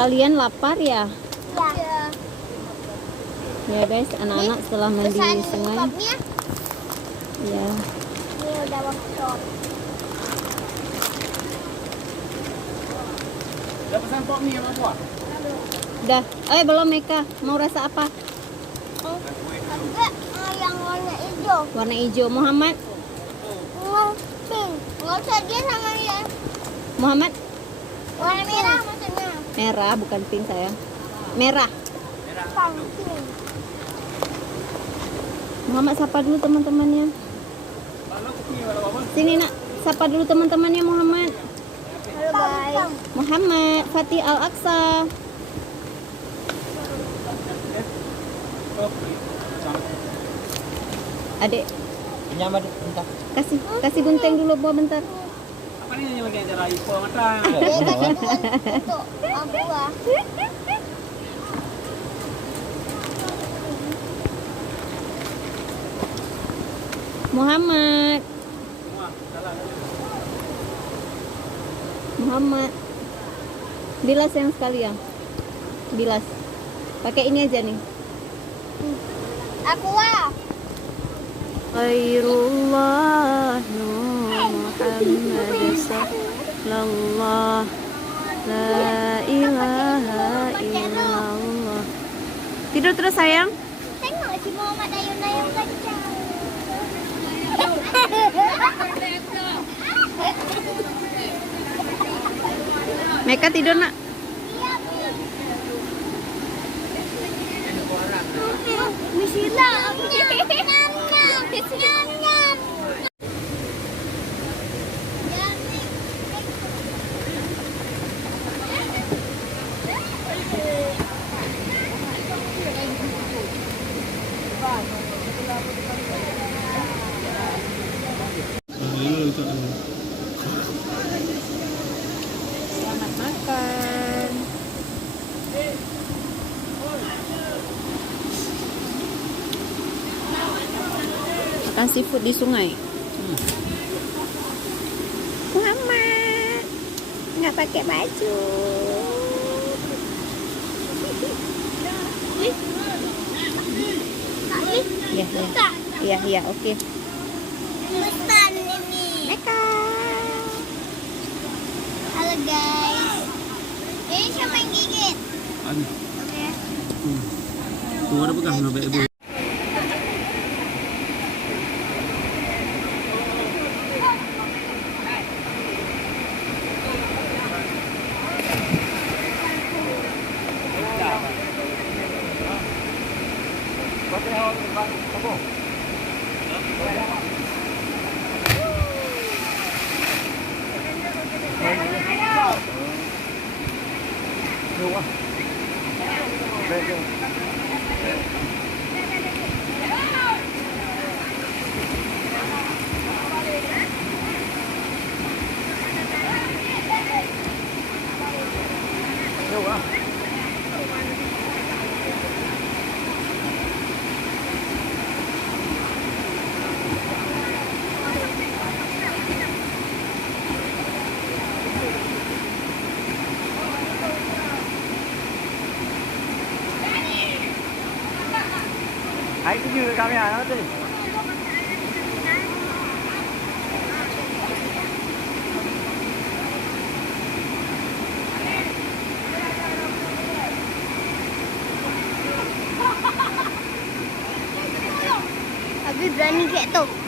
Kalian lapar ya? Iya. Ya guys, anak-anak setelah mandi Pesan sungai. kopnya. Ya. Ini udah waktu. Udah pesan pok mie sama buah? Udah. Belum Meka. Mau rasa apa? Enggak, yang warna hijau. Warna hijau. Muhammad. Mau pink. Nggak usah dia sama dia. Muhammad. Warna merah maksudnya. Merah, bukan pink sayang. Merah. Pumpkin. Muhammad sapa dulu teman-temannya. Sini nak, sapa dulu teman-temannya Muhammad. Halo guys. Muhammad Fatih Al-Aqsa. Adik, Pinjam adik, bentar. kasih gunting dulu buah bentar. Apa nih yang pakai cara ipo mata? Dia kasih untuk buah. Muhammad. Muhammad. Bilas yang sekali ya. Bilas. Pakai ini aja nih. Aqua. Khairullah Muhammad sallallahu la ilaha illallah. Tidur terus sayang. Tengok si Muhammad ayun-ayun kencang. Meka tidur nak. Misila. Nyam. Selamat makan. Makan seafood di sungai. Muhammad nggak pakai baju. Ya, oke. Pesan ini. Meka. Halo guys. Ini siapa yang gigit? Aduh, Oke. tunggu ada bekas sampai ibu. Itu juga kami anak tadi. Abi berani kayak tuh.